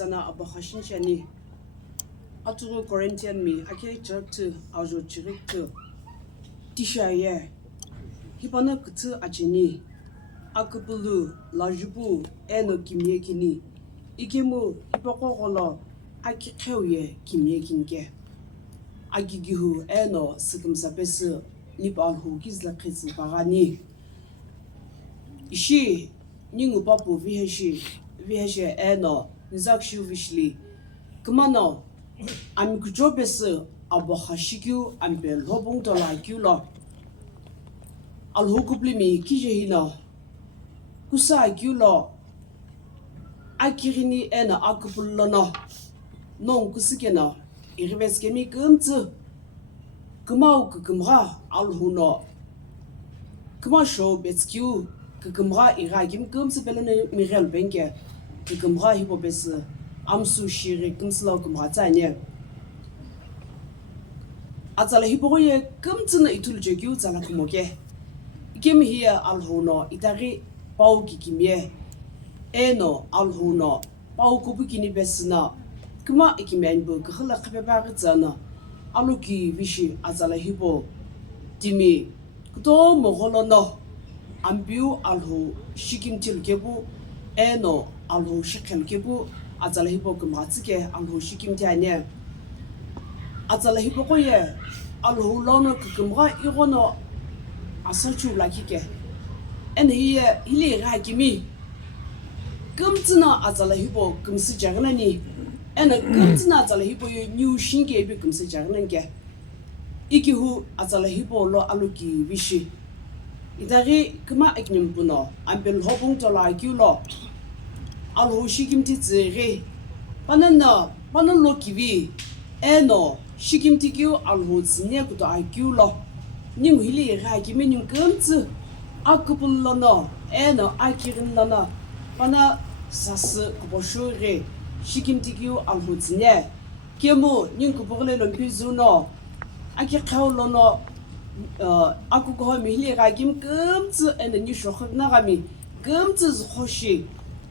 Zana abahashin shani aturu Corinthian mi ake church ajo chirikto tishaye hipana kutu achini akupulu lajubu eno kimye kini ikemu ipokolo akikhewe kimye kinge agigihu eno sikumsapesu nibalhu gizla khitsi bagani ishi ningu papu viheshi eno nizakshu vishli kumano amikujobes abahashikyu ambel hobung tola kyulo alhukublimi kijehina kusa kyulo akirini ena akupulana non kusikena irveskemi kumtsu kumau kukumra alhuno kumasho betskyu kukumra iragim kumtsu belene mirel benke kumra hipobes amsu shiri kumsla kumra tsanye atsala hipoye kumtsna itulje gyu tsala kumoke kim hiya alhuno itari pau kikimye eno alhuno pau kubukini besna kuma ikimen bu khla khbeba tsana aluki vishi atsala hipo timi kto mogolono ambiu alhu shikim tilkebu eno alhu shikel kebu atsala hipo kumatsike alhu shikim tiane atsala hipo koye alhu lono kukumra irono asachu lakike en hiye hili rakimi kumtsna atsala hipo kumsi jagnani en kumtsna atsala hipo new shinge bi kumsi jagnange ikihu atsala hipo lo aluki vishi idari kuma eknyumpuno ambel hobung tola kyulo alhu shikimti tsere panano kivi eno shikimti kyu alhu tsine kuto akyulo ning hili rakimi ning kumtsu akupullono eno akirinlana pana sas kuboshure shikimti kyu alhu tsine kemu ning kubugle lompizuno akikaulono akuko mihli rakim kumtsu eno ni shokhna gami kumtsu zhoshi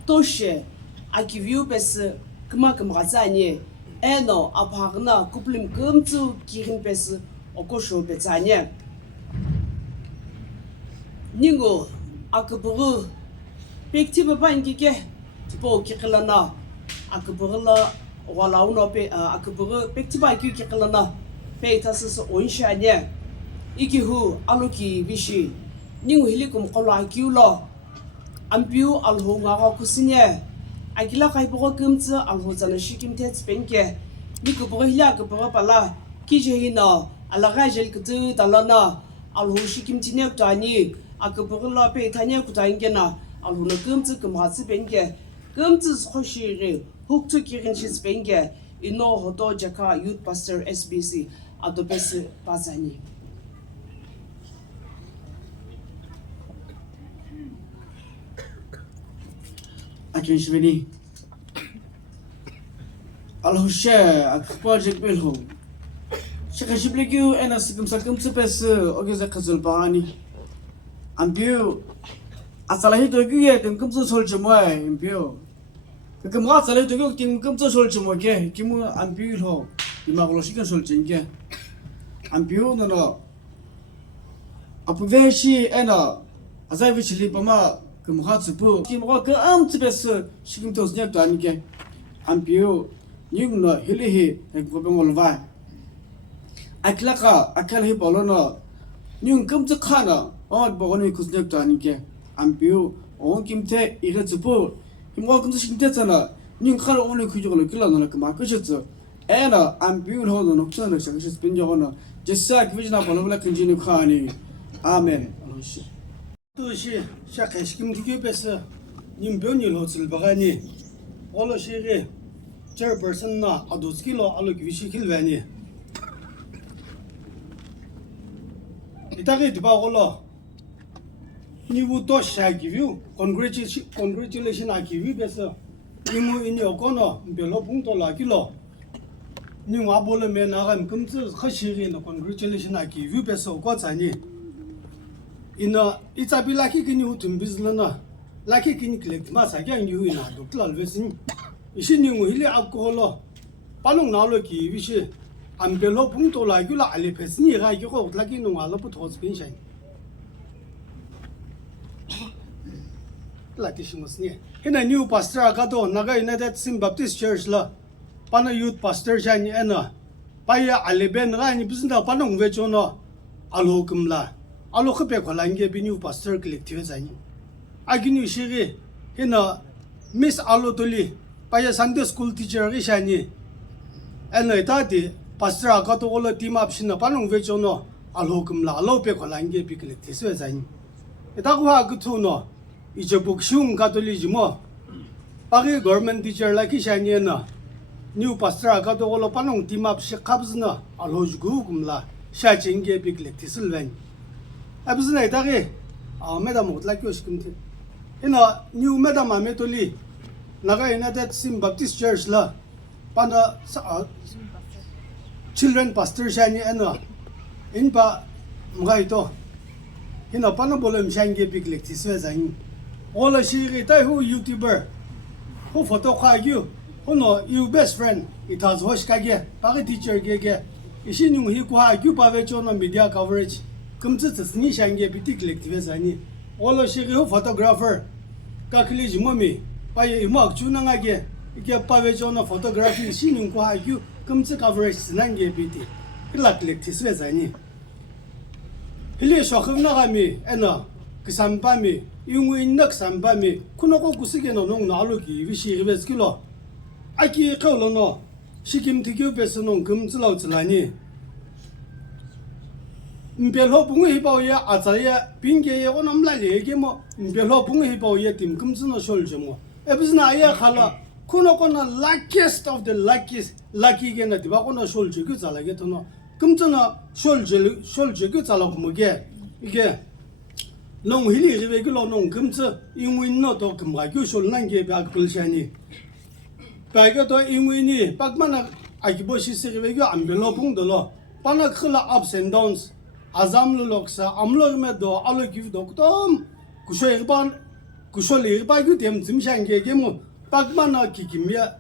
toshe akiviu bes kuma kumrazanye eno apagna kuplim kumtsu kirin bes okosho bezanye ningo akuburu pektiba bangike tipo kiklana akuburla wala uno pe akuburu pektiba kiklana pe tasas onshanye ikihu aluki bishi ningo hilikum qola kiulo ampiu alhu ngaga kusinye akila kaibo kumtsu alhu zana shikim tets benke nikubo hila kubo pala kijehina alagajel kutu talana alhu shikim tine tani akubo la pe tanya kutangena alhu no kumtsu kumhatsi benke kumtsu khoshire huktu kirin shis benke ino hoto jaka youth pastor SBC adopes pazani Akinshvili alhushe akpajik bilhu shakashiblikyu ena sikumsakum tsupes ogeze khazulbani ambiu asalahi doguye kumkumsu solchmoy ambiu kumwa asalahi dogu kumkumsu solchmoy ke kimu ambiu ho imagoloshikan solchinge ambiu no apuveshi ena azavichli pama kumhatsupu kimwa ka amtsbes shikimtos nyak tanike ampiu nyugno hilihi ekobengolva aklaka akalhi bolono nyung kumtsa khana od bogoni kusnyak tanike ampiu on kimte iretsupu kimwa kumtsa shikimte tsana nyung khara oni khujogolo kilano kama kushitsu ena ampiu hono noksana shakshis pinjogona jessa kvijna bolobla kinjini khani amen 도시 샤카시kim 디게베스 님변일 호슬 바가니 올로시게 chairperson na adoski lo alo kivishi kilvani itagi diba golo nibu to shagivu congratulation akivi beso imu ini okono belo punto la kilo ni wa bole me na gam kumtsu khashiri no congratulation akivi beso ko tsani ina itsabi laki kini utum bizlana laki kini collect ma sa gyang yu ina do klal vesin ishini ngo hili akolo palung na lo ki bishi ambelo punto la gula ale pesni ga gi ko laki no ala pu thos bin shai laki shimosni hina new pastor agato naga united sim baptist church la pana youth pastor jani ena paya ale ben ga ni bizna panong ve chono alo kumla alo khape kholange bi new pastor collective zani agini shiri hina miss alo toli paya sunday school teacher gi shani ena tadi pastor agato ola team up shina panong ve chono alo kumla alo pe kholange bi collective zani eta ko ha gutu no 이제 복숭 가톨리지 뭐 바게 government teacher like 샤니나 new pastor 아까도 올로 파농 팀업 시캅즈나 알로주고 kumla 샤징게 빅렉티슬벤 아부스나 이다게 아 매담 못라교 시금티 이나 new 매담 아메톨리 나가 유나이티드 심 바프티스트 처치라 판다 children pastor 샤니 에나 인바 뭐가이도 이나 파나 볼렘 샤잉게 빅렉티스베자인 all shiri tai who youtuber who photo kha you who no you best friend it has hosh ka ge pa teacher ge ishi nu hi kwa you pa ve chono media coverage kumtsu tsni shange biti collective zani all shiri who photographer ka khili jimomi pa ye mo chuna nga ge ike pa ve chono photography ishi nu kwa you kumtsu coverage nange biti ila collective zani hili shokhna ga mi ena kisambami yung inak sambami kuno ko kusige no nong nalugi wishi ribes kilo aki kholo no shikim tigyo beso nong kumzlo zlani mbelo bungu hibaw ya azaya binge ye onamla lege mo mbelo bungu hibaw ye tim kumzno sholjemo ebizna ya khala kuno ko na luckiest of the luckiest lucky ge na diba ko na sholje 그 zalage tono kumzna sholje 그 zalago moge 이게 농 hil이 리베글로 농 금츠 인윈노도 금가교 솔난게 박불샤니 바이가도 인윈이 박만나 아기보시스 리베교 안벨로 풍들로 바나 클라 ups and downs 아잠르록사 암로르메도 알로기도 좀 구쇼이반 구쇼리바교 됨 짐샹게 뭐 박만나 기기미야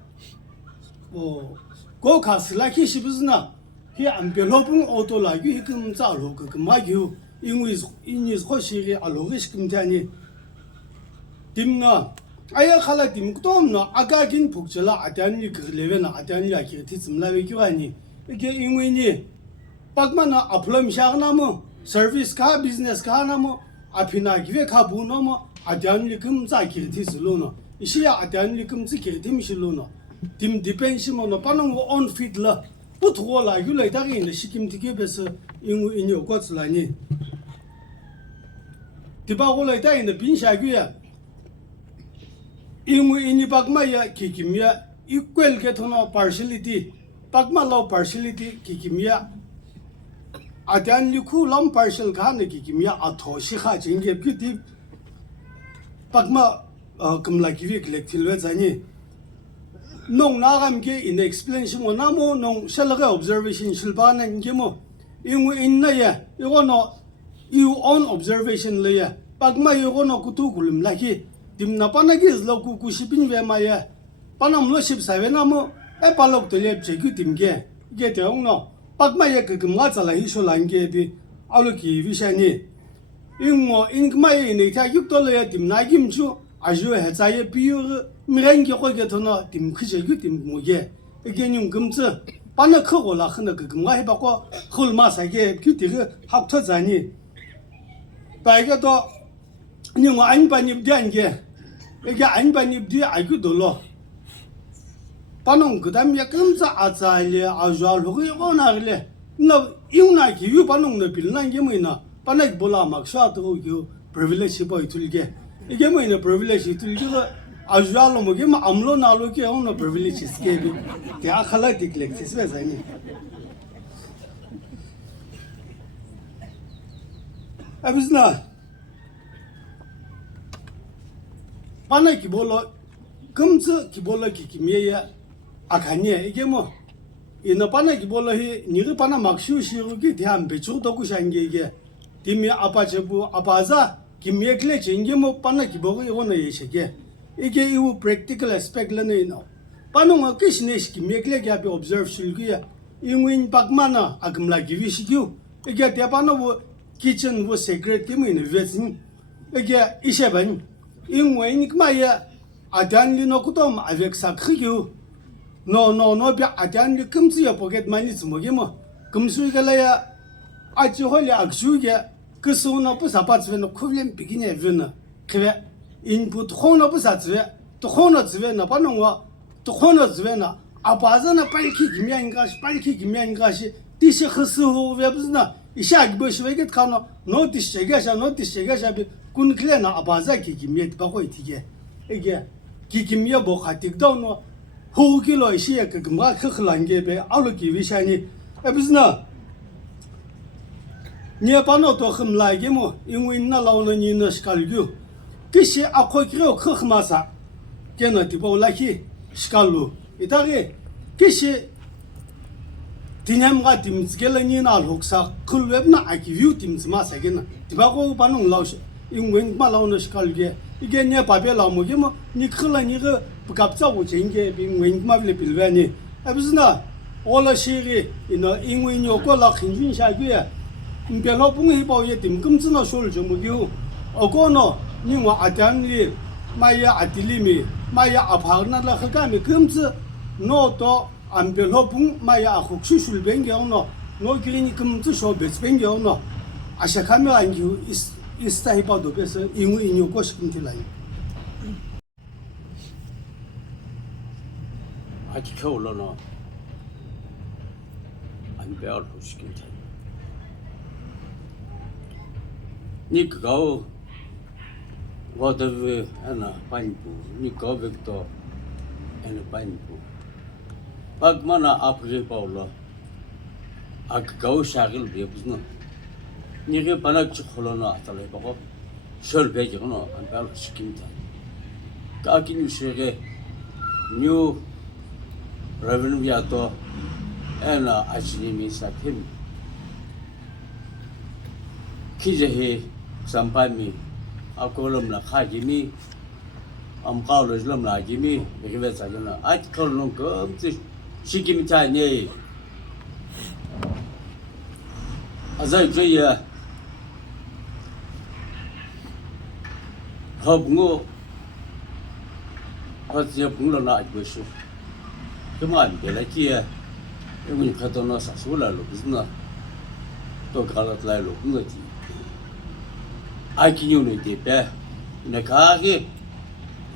고카슬라키 시부즈나 히 안벨로 풍 오토라기 히금 자로 그 마교因为因为好些个阿罗个是咁样呢，点呢？哎呀，看来点个多呢，阿家紧ผู起了，阿点你个那边呢，阿点你阿去提怎么来维修啊呢？一个因为呢，把嘛呢阿普罗下那么 service 卡 business 卡那么阿平那个卡不那么阿点你咁咋去提是咯呢？一些阿点你咁自己提是咯呢？点 depend 什么呢？把那个 on fit 了，不妥了，有来大个人的是咁这个不是因为有过子来呢？디바 올라이 다이는 빈샤규야 인위 인이 박마야 기kim야 equal 게토노 partiality 박마로 partiality 기kim야 아단 리쿠 람 partial 가네 기kim야 아토시카 징게 뷰티 박마 금라 기비 collective 자니 농 나감게 in explanation 원나모 농 샬라가 observation 실바는 게뭐 인위 인나야 이거노 you own observation layer pagma yogo no kutu gulim laki dimna panagi zlo ku kushipin ve maya panam lo ship savena mo e palok to le jegu dimge ge de no pagma ye gumga zala hi sho lange bi aloki vishani ingo ingma ye ne ta yuk to le dimna gimchu ajo he za ye bi yo mirengi ko ge to no dim khje gu dim mo ye ge nyung gumze pana kho la khna gumga he ba ko khol ma sa ge ki de hak to zani 바이가도 님 안반입 된게 이게 안반입 뒤 알고 돌로 반응 그다음에 금자 아자리 아주알고 이거나래 너 이우나기 유 반응도 빌난 게 뭐이나 반에 볼라 막 샤도 요 privilege 보이 들게 이게 뭐이나 privilege 들게 ajualo mo gem amlo nalo ke on privileges ke bi te akhala diklek sisbe zani abizna pana ki bolo kumzu ki bolo ki kimye akanye igemo ina pana ki bolo hi niru pana makshu shiru ki dhyan bechu to ku shange ge timi apa chebu apaza kimye kle chengemo pana ki bogo yona yeshege ige iwu practical aspect lane no pana nga kishnesh kimye kle ge abi observe shilguya ingwin pakmana agmla givi shigyu ige te pana wo kitchen wo secret kimi ne vetsin ige isheban ingwin kmaya adan li no kutom avec sa khigyu no bi adan li kumzi ya pocket money zmoge mo kumsu gala ya aji holi akshu ge kusu no bu sa pa zwe no kulen bigine vena kwe input hono bu sa zwe to hono zwe na pa no wa to hono zwe na abaza na palki gimyan gashi dishi khsu ve buzna isha gbo shwe get khano no dishi ga bi kun kle na abaza ki gimyet ba ko itige ege ki gimye bo khatik da no hu ki lo ishi ka gma khlange be alo ki wishani e buzna nie pano to khmla ge mo inwi na law na ni na shkalgu kishi akokiro khmasa kena tipo laki shkalu itare kishi tinyam ga timsgela ni na loksa khulweb na akivu timsma sagena tibago panung law inwi ma law na shkalge ige ne pabe law mo ge mo ni khla ni ge bukapza wo jenge bi inwi ma le bilwani abuzna ola shiri ina inwi nyo ko la khinjun sha ge mbelo bungi bao ye dim kumzi na shol jo mugyu ogono ningwa adanli maya adilimi maya apagna la khagami kumzi no to ambelo bung maya akhushu shulbenge ono no girini kumzi sho besbenge ono ashakame angiu istahi bado besa ingu inyo ko shkintilai 아직 겨울로는 안 배울 시킨다. 니 그거 와더브 하나 반부 니 거백도 하나 반부 박마나 앞에 봐올라 아 그거 샤글 비브스나 니게 바낙 콜로나 아탈레 보고 셜베지고나 안 배울 시킨다. 까긴 유시게 뉴 revenue yato ena achini mi satim kijehi sampami akolom la khajimi am qawlos lam la jimi rivet sajana at kolon kom ti shikim tanye azai joya hobngo hatya bunglo na ajbeshu 그만 별라기에 여기 가도나 사술라로 무슨나 또 갈았라로 그거지 아기뉴는 데배 내가게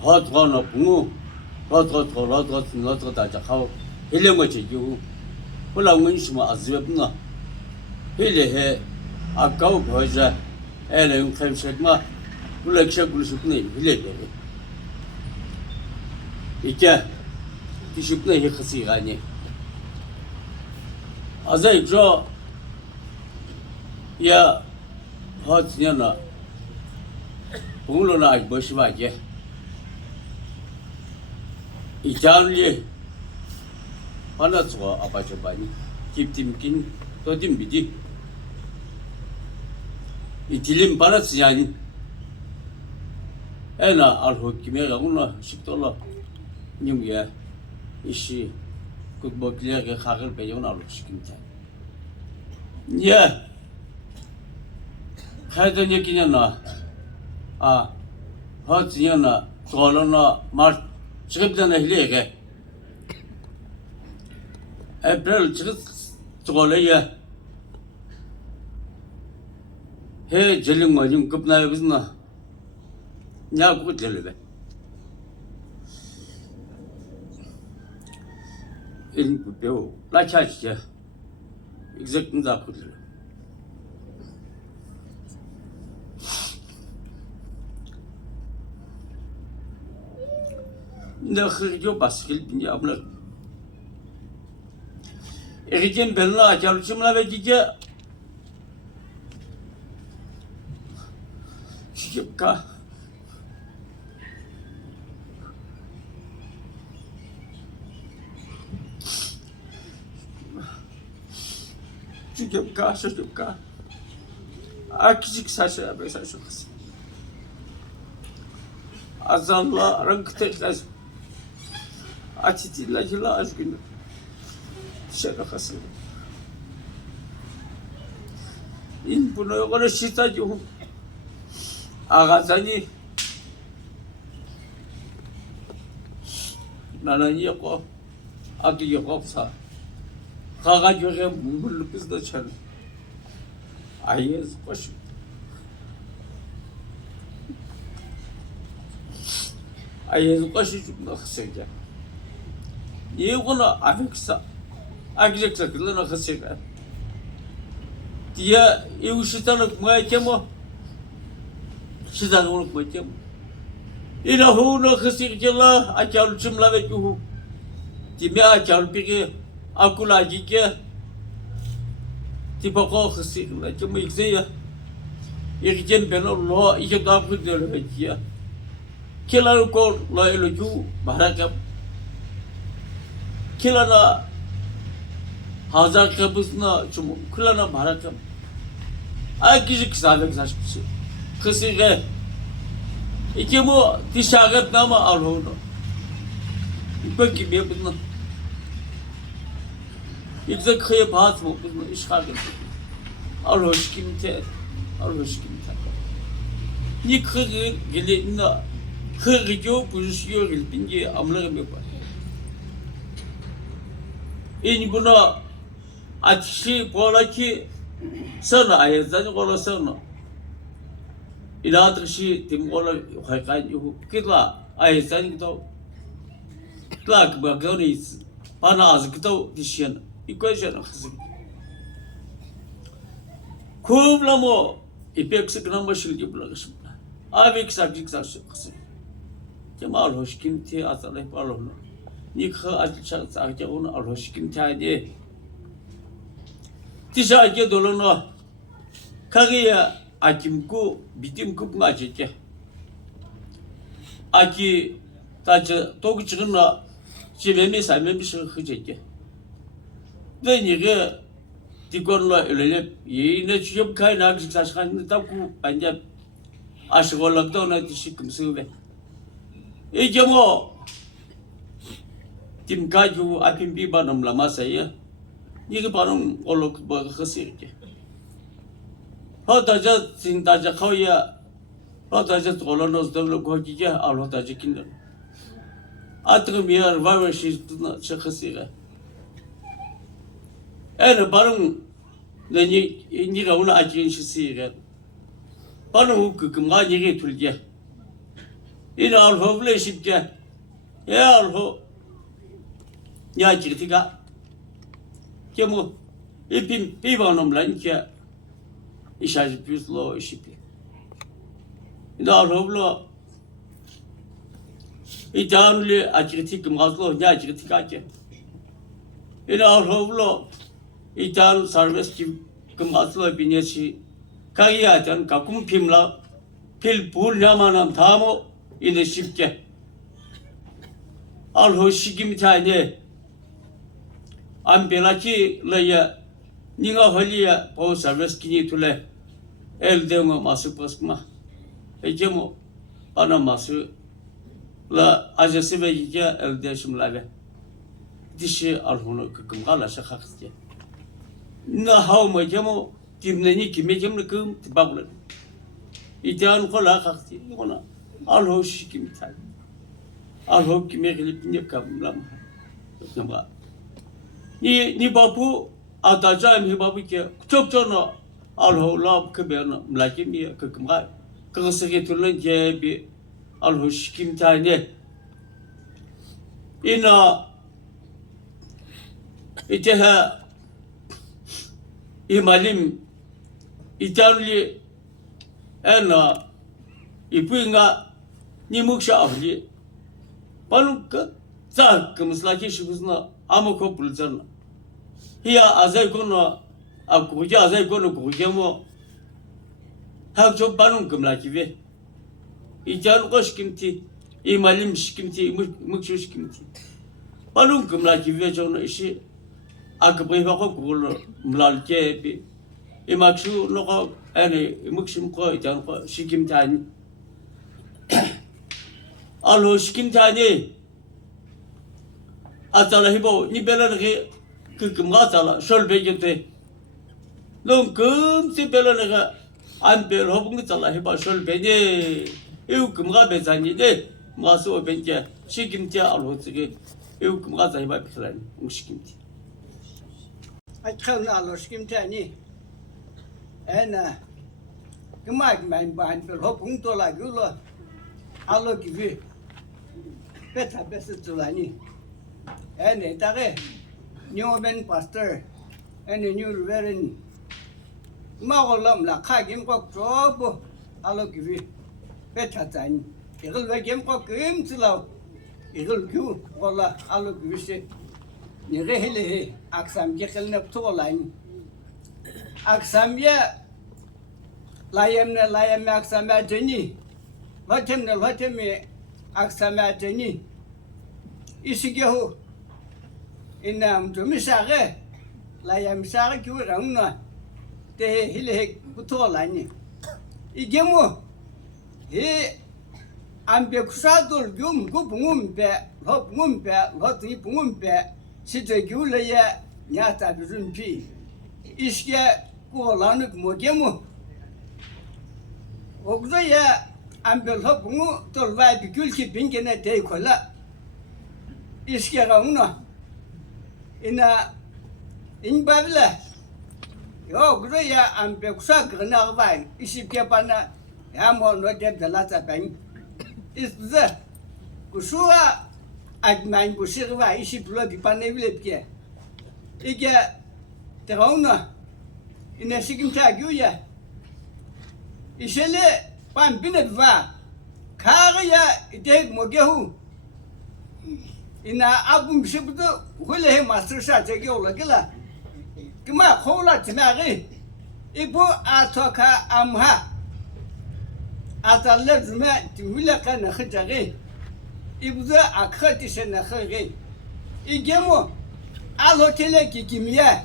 헛거나 붕우 헛 다자하고 헬령어지고 홀랑은 심어 아즈베나 헬레해 아까우 버자 에는 템색마 블랙셔 굴수네 헬레베 이게 Тишипна их хасигани. А за игжо я хот няна пулона ай бошваге. Италия панацва абачабани. Киптимкин тодим биди. Итилим панацяни. Эна алхокимега уна шиктола нимге 이시 그 뭐길게 가글 배우는 알고 싶긴다. 예. 하여튼 얘기냐 나. 아. 하지냐 나. 저러나 말 지금전에 흘리게. 에프릴 지금 저걸이야. 해 질린 거 좀 급나요 무슨 나. 야 그거 들래. 일 배우 라차지야 exact 잡거든 ne hırgı baskıl bin yapılır. Eriken belli açalışımla ve gece çıkıp çıkıp akıcık saçlar be saçlar. Azallah renk tekrar açıtıyla cila azgın şerefası. İn bunu yola şitacı ağazani nanani yok akı yoksa kaga göre bulupuz da çal ayız baş ayız başı çok nasılca niye bunu afeksa akıcaksa kılın akısıca dia iusitanok muaycamo sitanok muaycamo ina huno khasirjala acal jumla vejuhu timya acal pigi akula jike tipako khasirla jamo ikseya irjen beno lo ije gabru dele jia kila ko la eloju barakam kila na hazar kapısına çumu kulağına barakam ay küçük sağlık saçması kısığı iki bu dişagat nama alhono peki bir bunun İlk kıyıp hat mı bunun iş kaldı alhoş kimte ni kırı gelin kırı yok kuşuyor bilgi amlarım yapar in buna ateşi kolaki sana ayazdan kolasana iladışı tim kola haykan yok kitla ayazdan gito klak bagoniz bana az gito dişyan ikojana khazı kovlamo ipekse grambaşıl gibi buluşum abi kısacık khazı Cemal hoş kimti atalay balonu nikha açacak sadece onu alhoş kimtaydı Tişayke dolunu kagiya akimku bitimku ngajeke aki taca togu çıgınla çivemi saymemi şıhıceke ve nige dikonla ölelep yine çıkıp kaynak saçkanını taku bence aşık olakta ona dişi kımsı ve cemo tim kaju apim bi banam lama saya ni banam olok ba khasir ke ha daja sin daja khoya ha daja tolonos devlo goji ke alo daja kin atgı miyar var ve şey tuna khasira ene banam ni ga una ajin shisiga banam ku kumga ni ge tulge ina alho ble shipke ya alho ya kirtika kemu ipim pivanum lanke işajı püslo işipi ina roblo itanli akritik mazlo ya kritika ke ina roblo itan service ki mazlo binesi kayatan kakum pimla pil pul yamanam tamo ina şipke alho şikim tane ambelaki laya ninga holiya po service kini tule elde ngo masu pasma ejemo ana masu la ajasi ve ya elde şimlave dişi alhono kıkım kala şakakti na haw jemo timneni kime jemle kım tibagla itian kola kakti ona alho şikim tane alho kime gelip ne kamlam namba ni babu atacağım ni babu ki çok çok alho lab kıbena mlakim ya kıkımga kısı getirlen ki bir alho şikim tane ina iteha imalim itarli ena ipinga ni muksha avli Balun ka za kımslaki şubuzna ama kopulcan. Hiya azay kono akuja azay kono kujamo. Ha çok balun kımlaki ve. İcan koş kimti, imalim kimti, mıkşuş kimti. Balun kımlaki ve çoğunu işi akbay bakıp kulu mlalke bi. İmakşu noka yani mıkşum ko ican ko şikim tani. Alo şikim tani. Atala hibo ni belanı kıkım atala şol bejete. Long kım si belanı amper hobung tala hiba şol bene. Ew kımga bezani de maso o bence şikimti alo tsige. Ew kımga zahiba bikhlan şikimti. Açılna alo kimtani. Ena. Kımak men ban bir hopun tola gülo. Alo gibi. Beta besi tulani. Ene tare. New ben pastor. Ene new verin. Mağolam la kagim kok trobo. Alo gibi. Beta tani. İgil ve gem kok kim tsilav. İgil gü. Valla alo gibi şey. Nere hele aksam gekelne tolayın. Aksam ya layemne aksam ya deni. Vatemne aksam ya deni. İşi gehu. İnam tumisare. Layem sare kü rangna. Te hele bu tolayın. İgemu. He ambe kusadol gum gupungum be hopungum be hoti pungum be. Site güle nyata bizimpi işke kolanık mogemu ogda ya ambel hopunu tolvay bir gül ki bingene dey kola işke rauna ina inbavle yo ogda ya ambe kusa gına vay işi piyapana ya mo no de dalata ben isze kusua Agman bu şirva işi bula bir panevle pye. İge terona ine sikim tagyo ya. İşele pan binet va. Kar ya deg mogehu. İna abum şibdu hule master şa tegyo la gila. Kima khola timari. İbu atoka amha. Atalle züme timule kana khitari. İbze akhat işe nahre. İgemo al otele ki kimye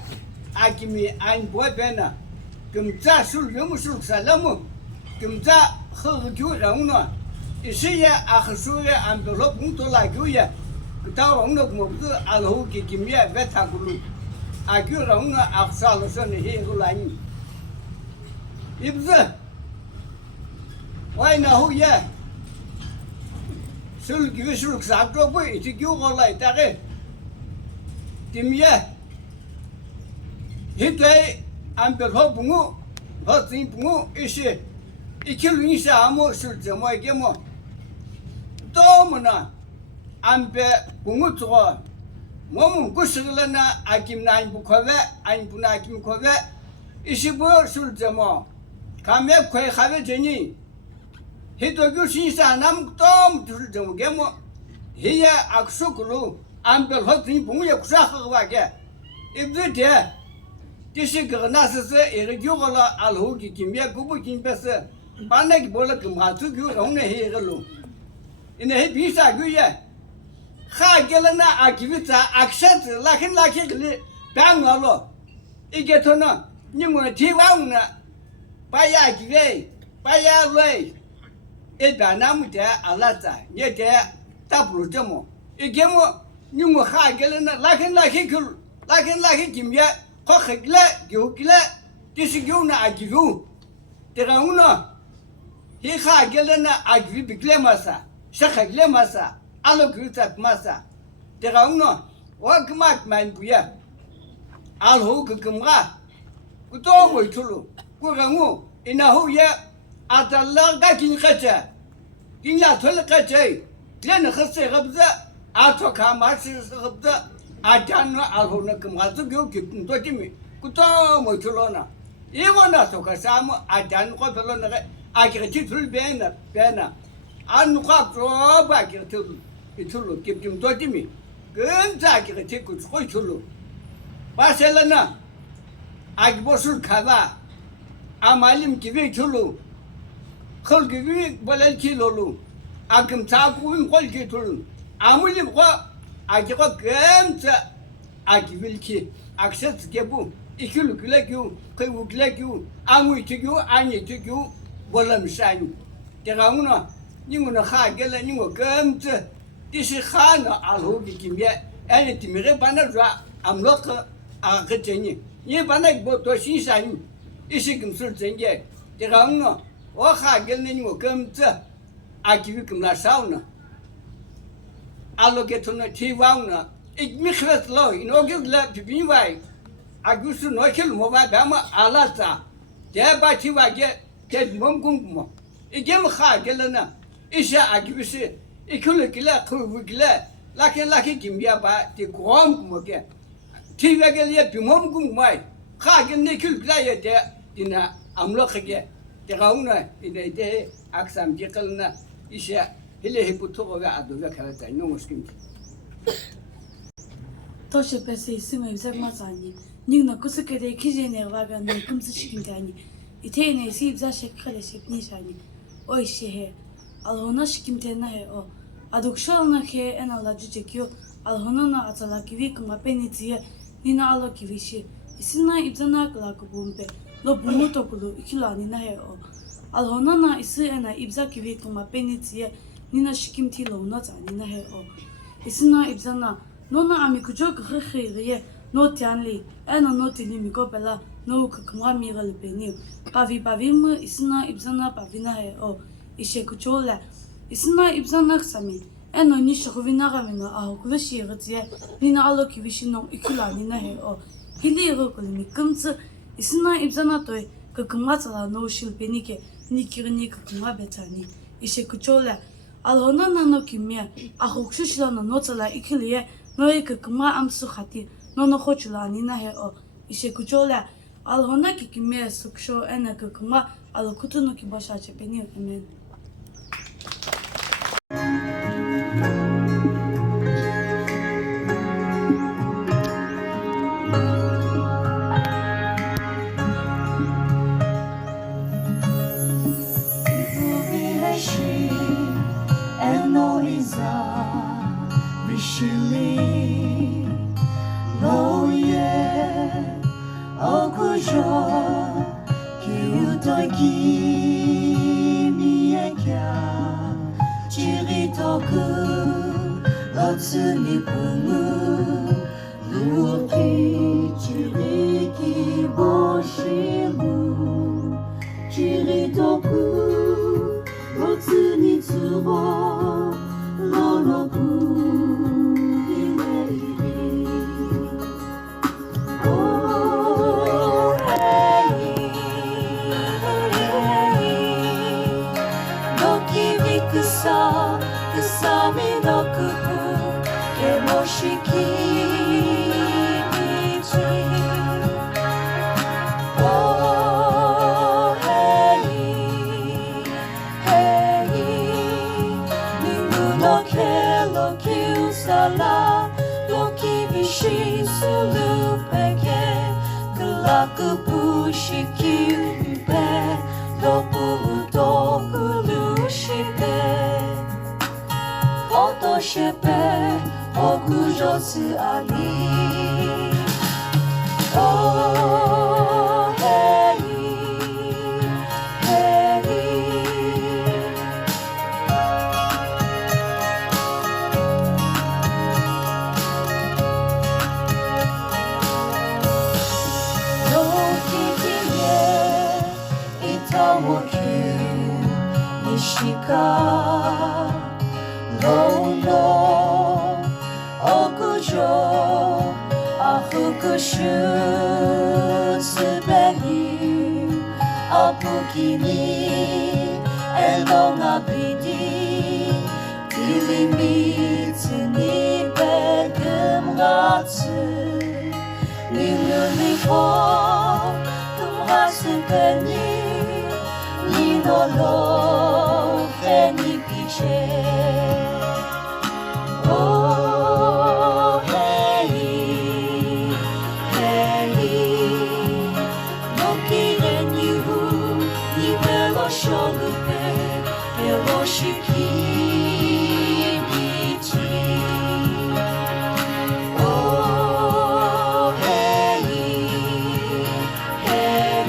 akimi an boybena. Kimza sul yomusul salamu. Kimza khurju rauna. İşe akhsure ambelop mutola güye. Kutaw onok mobdu alhu ki kimye ve takulu. Agü rauna aksalısan hegulani. İbze Why na hu ye? Sul gibi suluk sakto bu iti gyu kolay tare. Timye. Hitlay amber ho bungu ho tin bungu işi. İki lünse amu sul cemo gemo. Domuna ambe bungu tro. Momun kusılana akim nan bu kove an buna akim kove. İşi bu sul cemo. Kame koy khave jeni. Hito gülsün sanam tom tüldüm gemo hiye aksukulu ambel hotin bunu yakusakı vage ibde de dişi gırnasısı eri yola alhu ki kimya kubu kimpesi bana ki bola kim hatu gü onu heyelu ine he bisa güye ha gelena akivita aksat lakin gili ben alo igetona nyumuna tiwauna baya give baya lei eba namu de alata ye de tabru demo igemo nyumo kha gelena lakin kul lakin kimya khokhla gyukla tisigyuna agigu terauna hi kha gelena agvi biklemasa shakhalemasa alogrutat masa terauna wakmak man buya alho gumga kuto moitulu kurangu inahu ye Atallar da kin kaça. Dünya tolu kaçay. Lan khsse gabza ato kamaşı gabza atanno alhona kımazı gök gittin to kimi. Kuto moçulona. İgona to kasamu atan ko pelona agirti tul bena. An qapro bagirti. 이틀로 깁김 도짐이 근자기가 제고 거이틀로 바셀라나 아기보술 가봐 아말림 기베 틀로 컬기비 발알키로로 아금 자고인 콜기 틀로 아물림 과 아기가 근자 아기빌키 악세스 게부 이킬로 글래규 그리고 글래규 아무 이티규 아니 이티규 볼람산 대가우나 닝우나 하게라 닝우 금트 디시 하나 알호기 김에 애니 티미레 바나자 암로크 아그제니 이 바나 보토 신산 이시금 술쟁게 대가우나 오 하게라 닝우 금트 아기비 금라 사우나 알로게토나 티와우나 ikmikhratlo inogla bibinwai agusu nokel moba dama alata jaba chiwage ted momkummo igem kha gelana isha agibisi ikulukila khuvugla laki kimya ba ti gom kumoke tiwagel bimomkum mai kha genne kulgla yete dina amlo khage te gauna ide aksam jekalna isha hele hiputo ga adoga khalata nongoskim 도시 베스 있으면 이상마자니 닝나 kusikede kijene waga 나 kum스 시킨다니 이테네 시브자 셰크레 셰프니샤니 오이시헤 알호나 시킴테나헤 오 아독쇼나케 에나라주제키오 알호나나 아잘라키비 쿠마페니티에 니나 알로키비시 이스나 입자나 클라쿠봄페 로 부모토쿠루 이킬라니나헤 오 알호나나 이스에나 입자키비 쿠마페니티에 니나 시킴티로나 자니나헤 오 이스나 입자나 Nona amikujo khkhiriye no tianli ena no tilimi kopela no khamra migal peni pavim isna ibzana pavina he o ishe kuchola isna ibzana ksami eno ni shrovina gamena a kulishi rtie nina aloki vishino ikula nina he o hili ro kulimi kumts isna ibzana toy khamra tsala no shil peni ke nikirni khamra betani ishe kuchola alhona nano kimya a khukshishla no tsala ikliye 너희 그마 암수 같이 너너 호출라 아니나 해어 이제 그쪽에 알호나 기kim에 숙쇼 에나 그마 알 쿠투노 기바샤체 베니 아멘 Oh, hey, hey, 너기는 이후 이외로 쇼르베 배워시키겠지. Oh, hey, hey,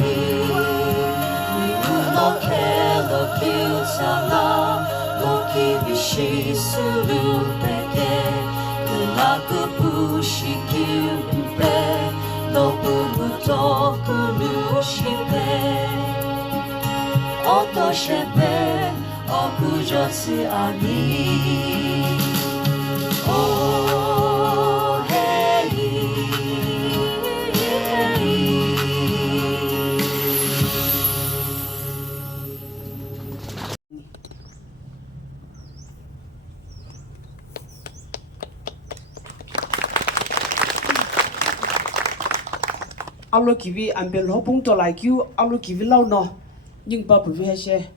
미우노 켈로 기우사라 너기 비시스루베게 그나그 부시기우베 너부부터 그루시베 어떠시베 어구저스 아니 오 헤이 alo kiwi ambel hopung to like you alo kiwi lau no nhưng ba bu he she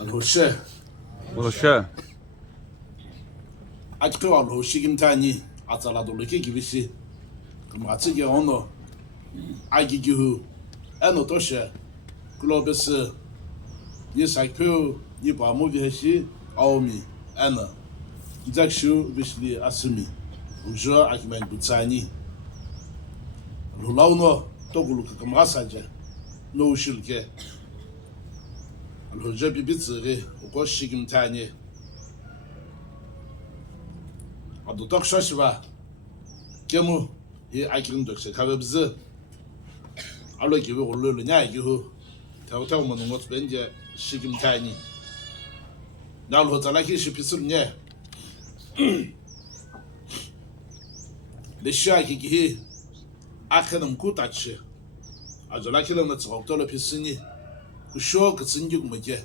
الهوشة وشا أتكلم عن الهوشة كم تاني أطلع دولكي كبيسي كم أتيجي هونو أجي جهو أنا توشة كلو بس يسايكو يبامو بيهشي أومي أنا إذا شو بيشلي أسمي وجوا أكمل بتساني الهلاونو تقولوا كم غاسجة نوشلكه الهجة بيبتزغي وقوشي كم تاني أدو تقشاش با كمو هي أكرم دوكسي كاببزي ألو كيبي غلو لنيا يجيهو تاو تاو منوموت بنجي شي كم تاني نالو تلاكي شي بيسر نيا لشاكي كي أكرم كوتاتشي أجو لاكي لما تغوطولو بيسني شو كتسنجك مجه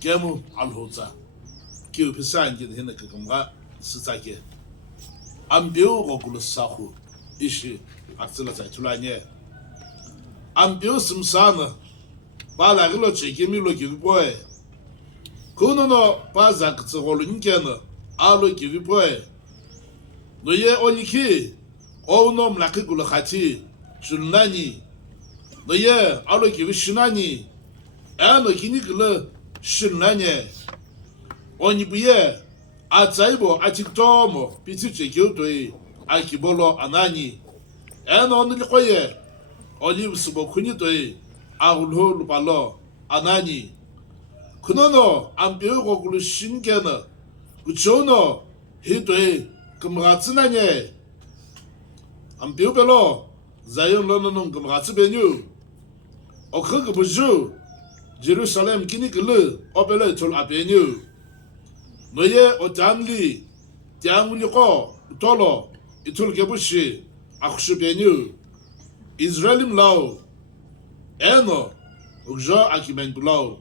كمو الهوزا كيو بسان جد هنا كمغا سزاكي أمبيو غوغل الساخو إشي أكتلا زيتولانيه أمبيو سمسانا بالا غلو تشيكيمي لو كيو بوي كونونو بازا كتغولو نكينا آلو كيو بوي نويه أوليكي أو نوم لاكي غلو خاتي شلناني نويه آلو كيو شناني أنا كني كلا شنانية، أني بيه أتايبو أتيكتومو بيتوتشي كيوتوي أكيبولو أناني، أنا أنا لقيه أني بسبب كني توي أقوله لبالو أناني، كنونو أمبيو كقول شنكنا، كشونو هيتوي كمغاتسنانية، أمبيو بلو زايون لونون كمغاتسبينيو، أخذ بجو. Jerusalem kini kele obele tol abenyu noye otamli tiamuli ko tolo itul kebushi akhshu benyu Israelim lao eno ugjo akimen bulao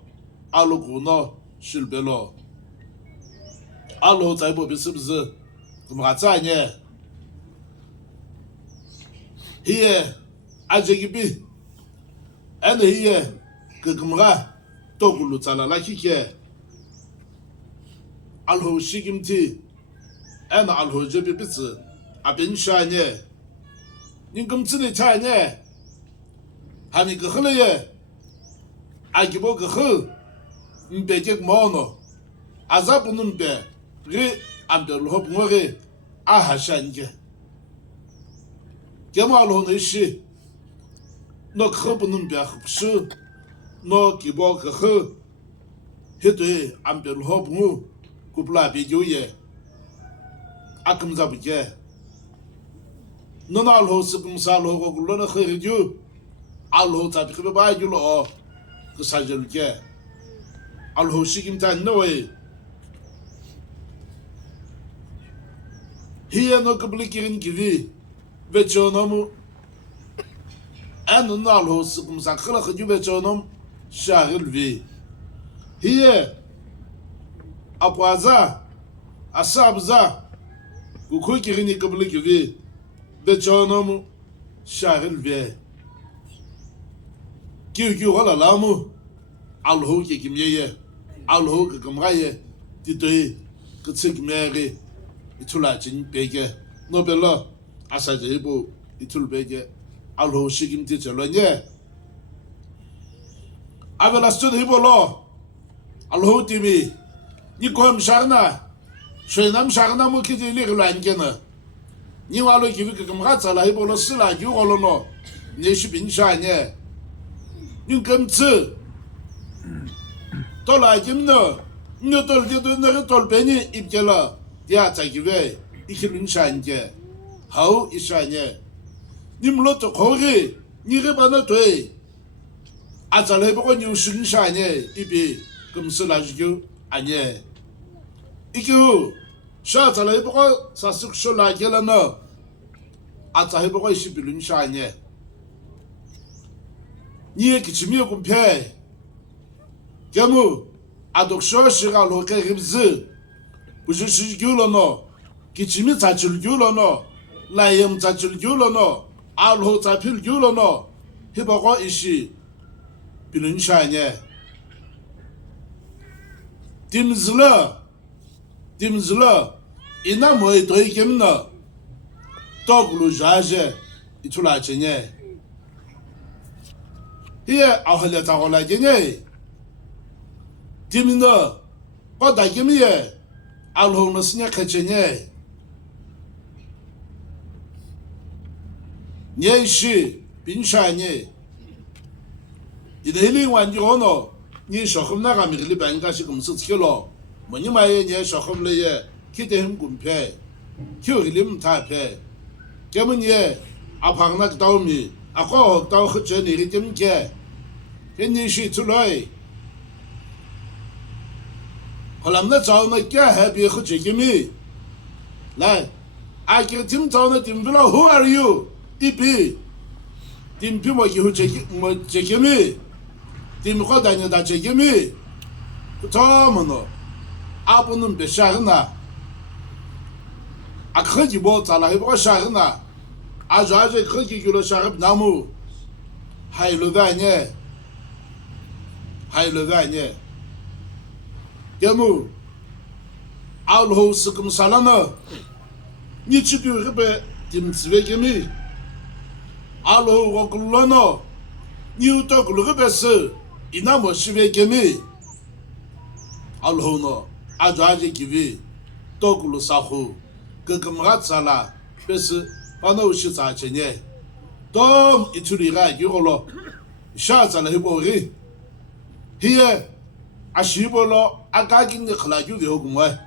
aloguno shilbelo alo taibo bisibze kumratsanye hiye ajegibi eno hiye كمغا تقولوا تعالى لا كيكه الهو شيكمتي انا الهو جبي بيت ابين شانيه نيكم تني تانيه هاني كخليه اجيبو كخ مبيجك مونو عذاب نمبه ري عبد الله بمغي اهاشانجه كما الهو نشي نكخب نمبه خبشو no kibo khe hete ambel hobnu kupla bijoye akam zabje no na alho sibum salo go gulona khirju alho tabi khibe ba julo ko sajelje alho shigim tan noe hiya no kublikirin kivi vechonomu an no alho sibum sakhala khju vechonom شاغل في هي أبوازا asabza ku ko kirini kabul gibi de çonomu şahil ve ki wala lamu alho ki kimye alho ki kamgaye titoy kutsik meri itula chin bege nobela asaje bu itul bege alho shigim ti chalonye avela stud hibolo alho timi ni kom sharna shwenam sharna mo ki li glanjena ni walo ki vi kamga tsala hibolo sila ju golono ni shi bin shanye ni kamtsi tola jimno ni tol de ne tol beni ibjela ya tsagiwe ikilun shanje hau ishanye nimlo to khoge ni ge bana toy azale bo ni shun shanye ibi kumsula jgu anye iku sha zale bo sasuk shola gela no azahe bo shibilun shanye ni ki chimi kumpe gamu adoksho shiga loke gibzi buju shigulono kichimi tachulgulono layem tachulgulono alho tachulgulono hiboko ishi bilun shanye dimzla ina moy toy kimna toglu jaje itula chenye hiya ahla tagola jenye dimna qoda kimye alho nasnya kachenye nye shi bin shanye ideli wan jono ni shokhum na gamir li ban ga shi kum su tskilo moni maye nye shokhum le ye kidem gumpe kyulim ta pe kemunye apagna dawmi ako daw khje ni ri jemke ni shi tuloi kolamna zawna kya ha bi khje gimi la akirtim zawna timbula who are you ipi timpi mo ki hu chekimi tim ko danya da chekimi tomono abunun be shagna akhaji bo tsala he bo shagna ajaje khaki kilo shagb namu haylo ganye gemu alho sıkım salana ni çıkıyor gibi timsve gemi alho gokulano ni utokulu gibi inamo şive gemi alho no ajaje gibi tokulu sahu gıgımgat sala besi bana uşu saçenye dom ituriga yugolo şazala hibori hiye ashibolo agagin ni khlaju ge hogumwa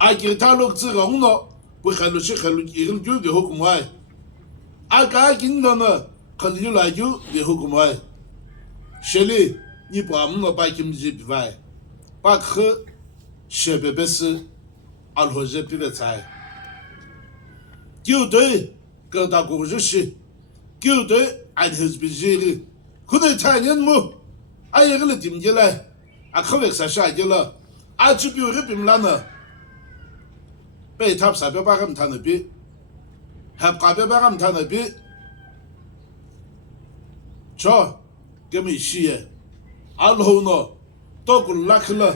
agirtalok tsironno bu khalushi khalu irin ju ge hogumwa agagin nana khalyulaju ge hogumwa sheli ni bamno bakim jibvai bak shebebesi alhoje pivetsai gyude gada gojushi gyude adhizbijiri kunay tanyen mu ayırlı dimgele akıvek saşagele acı bir ripim lana bey tapsa be bakım tanı bir hep kabe bakım tanı bir ço gemi şiye alhono tokul laklı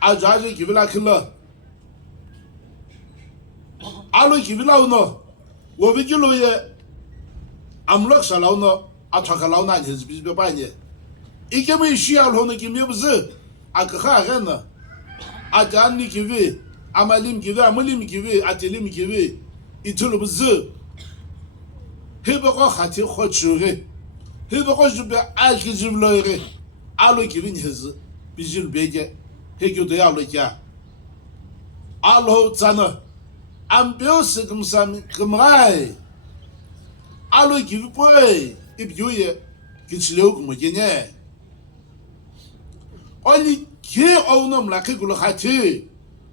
acı gibi laklı alo gibi launo wo vigilo ye amlok salauno atakalauna hizbi be banye İkemi işi alhonu kim yapısı akıha gana atanni gibi amalim gibi atelim gibi itulubzu hebe ko khati khochure hebe ko jube alkizimloyre alo gibi hızı bizil bege hegyoda yalo ya alho tsana ambeo sıkımsam kımray alo gibi boy ibyoye kiçleo kumugene oni ki onom la ke gulo khati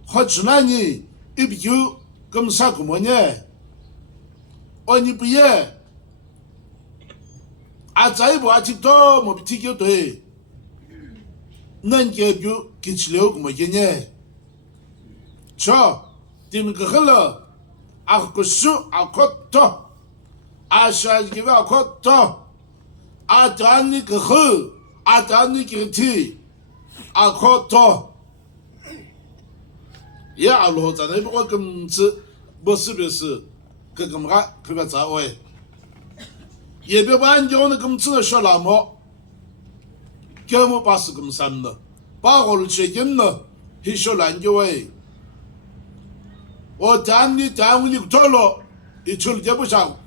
khochnani ibyu kumsa kumonye oni biye azaibo atito mo bitikyo to nanje byu kichleo kumogene 저 딘그글러 아쿠슈 아코토 아샤기바 아코토 아다니 그흐 아다니 기티 아코토 야 알로 자네 보고 금츠 버스베스 그금가 그가 자오에 예배반 경우는 금츠는 셔라모 겨무 바스 금삼너 바고를 책임너 히쇼란 교회 오 단니 다운이 돌로 이출 개부상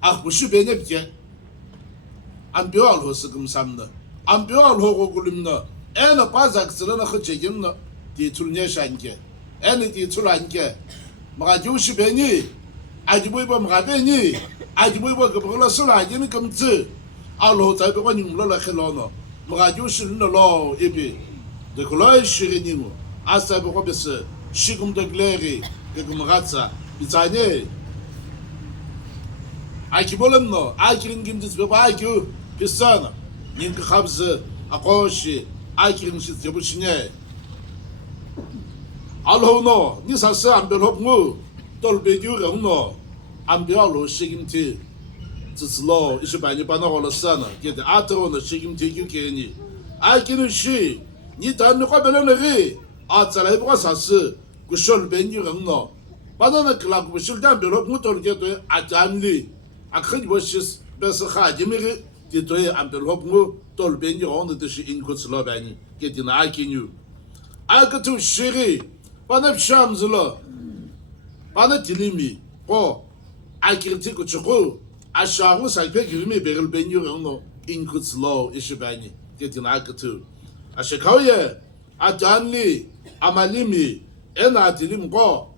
아 부시 베네비게 안 벼알 호스 금삼너 안 벼알 호고 굴림너 애너 바작스러나 그 책임너 뒤출녀 샹게 애는 뒤출 안게 뭐가 조시 베니 아지 보이버 뭐가 베니 아지 보이버 그 벌러 술아지는 금츠 알로 자베고 님러라 헬로노 뭐가 조시 너로 이비 de kolay shirinimo asa be robes shigum de gleri de gumratsa bizane aki bolemno akirin gimdis be bagu pisana nin khabz aqoshi akirin shit yabushine alhono ni sasa ambel hopngu tol be gyurno ambelo shigimti tslo ishbani bana hola sana get atro shigimti gyukeni akirin shi你当你话别人那个啊，再来不过啥事，กู说了别女人了，把那个那个说两别了，我到了阶段啊，站里啊，肯定我是别是哈就没个，就对俺别了我到了别女人的都是英国吃老板呢，给的那给牛，啊个都是个，把那项子了，把那地里面哦，啊给这个之后，啊上午三块给没别个别女人了，英国吃老一十半呢，给的那个头。ashekauye ajanli amalimi ena dilim go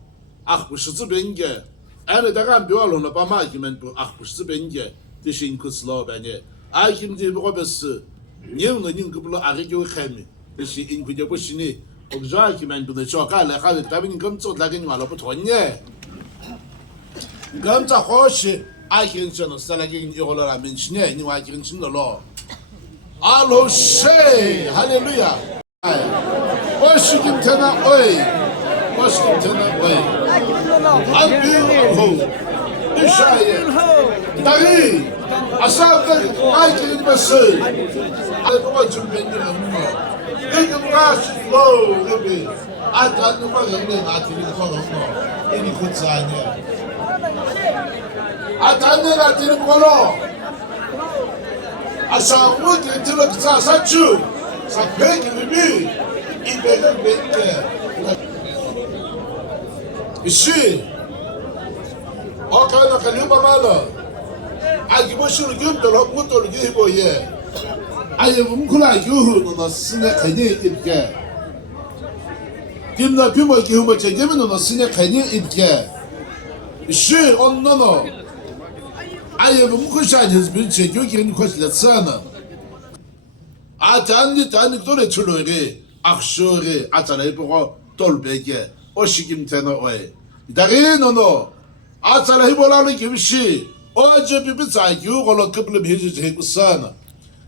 akhbushitsi benge ene dagan biwalo na ba ma kimen bu akhbushitsi benge dishin kuslo bane akim di go bes nim no nim gublo agyo khami dishi in guje bushini ogja kimen bu de choka la kha ta bin gam tso la gen wala bu tonye gam ta khoshi akin chono sala gen yola la min shne ni wa kin chin lo 알로 쉐 할렐루야 워시김 테나 오이 워시김 테나 오이 안비오 이샤예 다리 아사드 아이키니 버스 알고가 준비했는 뭐 이거 라시 로 여기 아탄 뭐 여기 나티리 거고 이니 고자냐 아탄네 나티리 거로 asa wote tilo kisa sachu sa pegi bibi ibele beke ishi okana kaliba mala agibo shuru gumdo lo muto lo gibo ye aye mumkula yuhu no sine kanye ibke dimna bimo gibo che gemino no sine kanye ibke ishi onnono 아예 뭉크샤니스 빌체 교기는 코스라 싸나 아 잔니 또래 출로게 악쇼게 아자래 보고 돌베게 오시김테나 오에 다리노노 아자래 히볼라는 김시 어제 비비자 유고로 급을 해주지 해고 싸나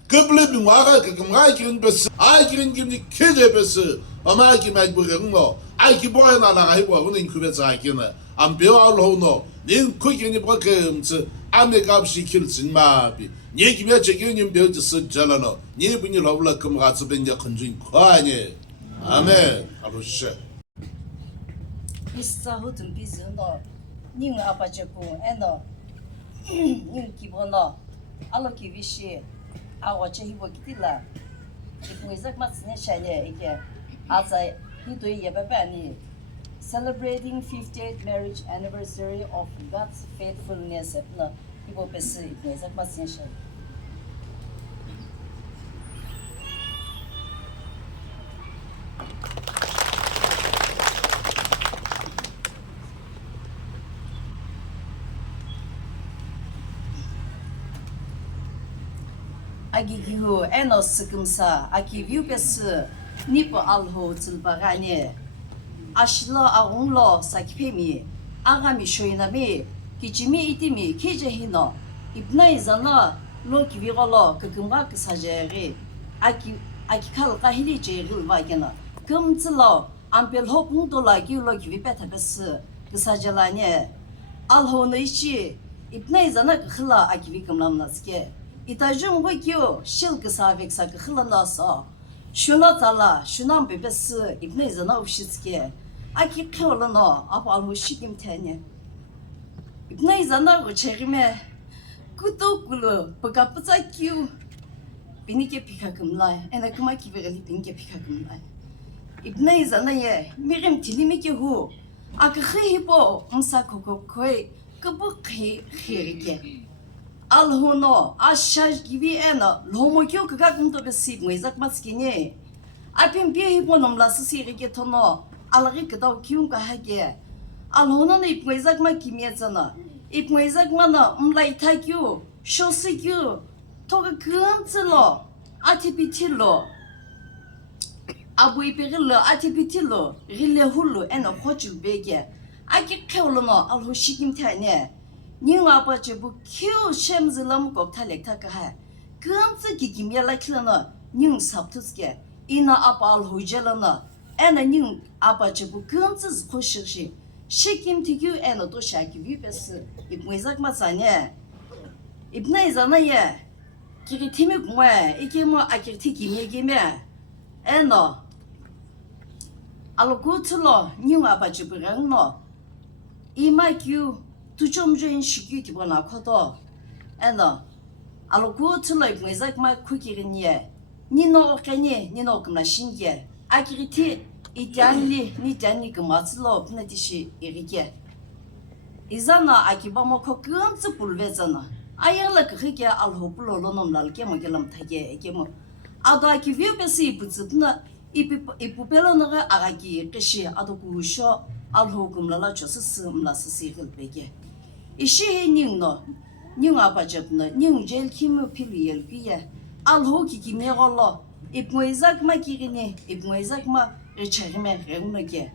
급을 비와가 그금가 기른 베스 아 기른 김니 케제 베스 어마기 마이부르노 아기 보여나 나가 해고 오는 그베자 기나 안 배워알로노 닌 쿠기니 버금츠 아메갑시 kilsin 마비 얘기면 제기님 배우지 잘라노 니 분이 러블라 금 같이 벤자 컨진 과니 아멘 아루시 비싸고 좀 비싸노 님 아빠제고 애노 님 기본노 알로 기비시 아고 제히고 기딜라 이거 이삭 맞네 샤네 이게 아자 니도 예배바니 celebrating 50th marriage anniversary of God's faithfulness. No, ibo pesi ito sa pasensya. Agigihu enos sıkımsa akiviu pesi nipo alho tılbagane. Ashla aunglo sakipemi agami shoinami kichimi itimi kejehino ibna izana lo kivigolo kukumga kisajeri akikal kahili jegil vagena kumtslo ampel hop mu dola ki lo ki vipeta bes kısacalanı alhonu işi ipne zana khla akivi kamlamnaske itajum bu ki o şil kısavek sak khla nasa şuna tala şunam bebes ipne zana ufşiske aki kholano ap alhu shikim tane ipne zana uçerime kutukulu pagapza ki binike pikakımlay ena kuma ki vereli binike pikakımlay ipne zana ye mirim tilimi ki hu akhihipo umsa kokokoy kubu khirike alhono ashaj gibi ena lomokyo kagakumto besip ngizak maskine apim bihipo nomlas sirike tono alri kadaw kyung ka hage alhono ne ipngizak ma kimyetsana ipngizak mana umlai takyu shosikyu toga kumtslo atipitilo abu ipirilo atipitilo rille hulu ena khochul bege aki khawlono alho shikim thane ninga pache bu kyu shemzlam ko thalek thaka ha kumtsi gigimya laklana ning saptuske ina apal hujelana ena ning apache bu kumtsi khoshirshi shikim tigyu ena to shaki vipes ipmezak masane ipnai zanaye kiri timik mwe ikimo akirti gimye gime ena alokutlo ning apache bu rangno imakyu tuchomjoin shikyu kibona khoto ena alokutlo ipmezak ma kukirinye nino okanye nino kumna shinge akiriti ityanli nityanli kumatslo pnatishi irige izana akibamo kokumtsi pulvezana ayangla khike alhopulo lonomlal kemo gelam thage ekemo ado akivyo besi putsutna ipupelo naga agaki qishi ado kusho alhokumla la chosis mlasisi gilbege ishi ningno ning abajabna ning jel kimu piliyel kiye alhoki kimegolo ipmoizak makirine ipmoizak ma recherme rengnege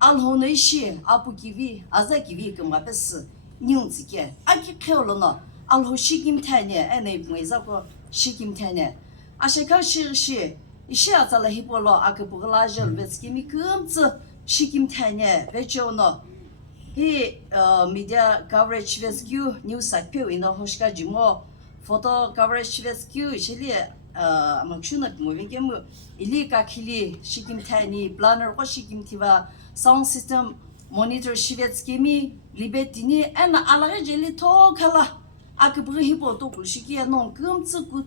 alhono ishi apukivi azakivi kumapes ningzike aki kholona alho shikim tane ene ipmoizak shikim tane asheka shirshi ishi azala hipolo akbuglaje vetskimi kumts shikim tane vechono he media coverage rescue news akpyo ina hoshka jimo photo coverage rescue shili makshuna movigemu ili kakili shikim tani planner ko shikim tiva sound system monitor shivetskimi libetini ana alaga jeli to kala akbri hipo to kushiki non kumtsu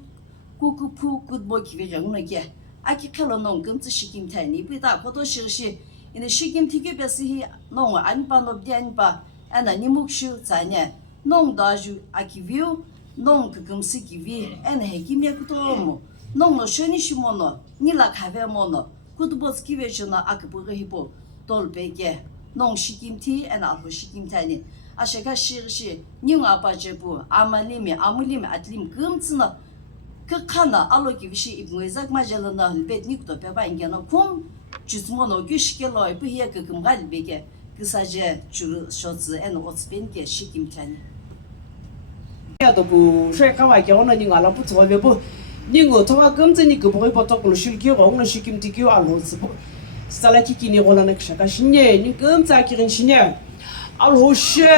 kukupu kutboki virunage akikalo non kumtsu shikim tani bida photo shirshi ina shikim tike besi non anpa no bianpa ana nimukshu tsanya non daju akivio non kumsi kivi ana hekimya kutomo non no shoni shimono nila kave mono kutboski vechona akbri hipo tolbege non shikim ti ana alho shikim tani ashaka shirshi ning apajebu amulimi atlim kumtsna kakana aloki vishi ibngezak majalana betnik to peba ingena kum jismono gishkelo ipiya kakum galbege kısaca çuru şotsu en otsbenke shikim tani 야도 부 쉐카마 겨나 닝 알아 부츠가 베부 닝고 토가 금즈니 그 보이 버터클 실기 옹나 시kim 티교 알로스 살라키 키니 올라나 샤카 신예 닝 금자키린 신예 알호셰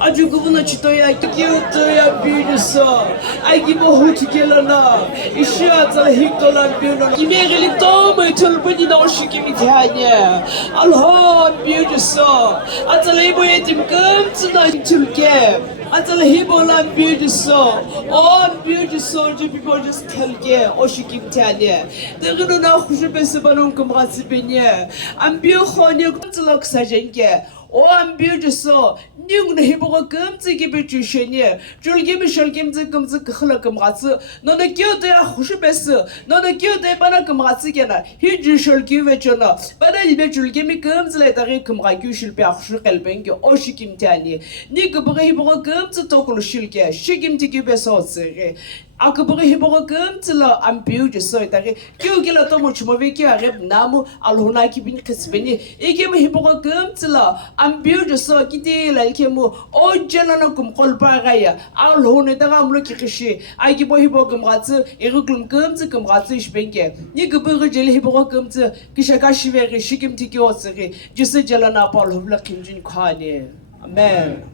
아주 그분은 지도야 기도야 비르서 아기 뭐 호티kelana 이시아자 히돌라 비르나 이메글이 너무 철분이 나올 시기미 대하냐 알호 비르서 아자 이보에 좀 금지나 줄게 아자 히볼라 비르서 온 비르서 저 people just tel게 오시김 대하냐 너는 나 후시베스 바론 금가스베냐 안 비호냐 금지럭 사jen게 오안 비르서 닝네 히보가 금지기 비주셔니 줄기미 셜김지 금지 클럭금 가스 너네 교대야 후시베스 너네 교대 바나 금가스게나 히지 셜기베잖아 바나 이베 줄기미 금지레 다리 금가규 실베 후시 qalben게 오시김 타니 니그 버가 히보가 금지 토콜 실게 시김티기 베서스게 Akabore hibogo gumtla am biuju so itari kyo gila to mo chmo ve kyo arep namu alhuna ki bin khsbeni igem hibogo gumtla am biuju so kiti la kemo o janana kum qolba gaya alhuna daga amlo ki khishi agi bo hibogo gumgatsu iruglum gumtsu gumgatsu ishbenge ni guburu jeli hibogo gumtsu kishaka shiveri shikim tikyo tsri jise jalana pal hubla kimjin khane amen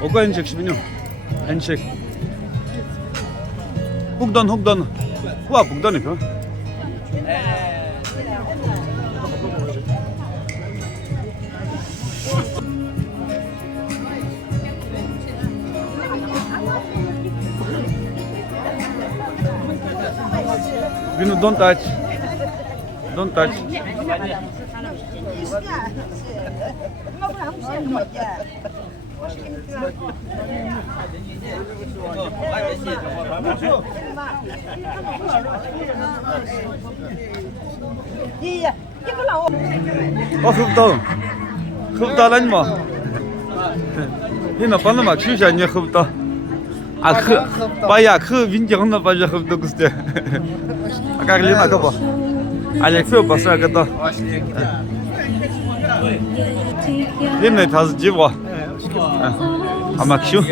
오가 한식 시면요 한식 북던 후와 북던이 그 Vino, don't touch. Don't touch. 흡다 라니 뭐. 이나 빨리 막 쉬자 니 흡다. 바야 그 윈정나 바야 흡다 그스데. 아까 글리나 거 봐. 아니 그 봤어 그다. 얘네 다스 집어. 아마 키우.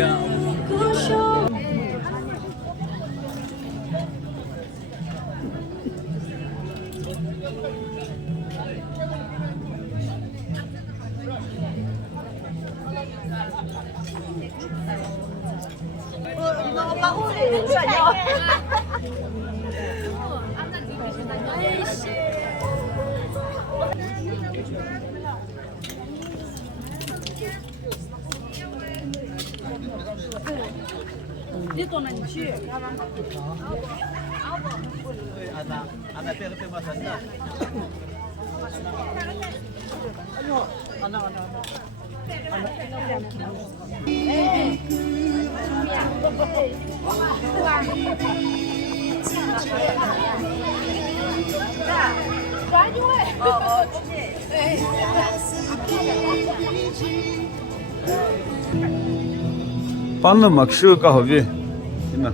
Panna makshu ka hobi. Ina.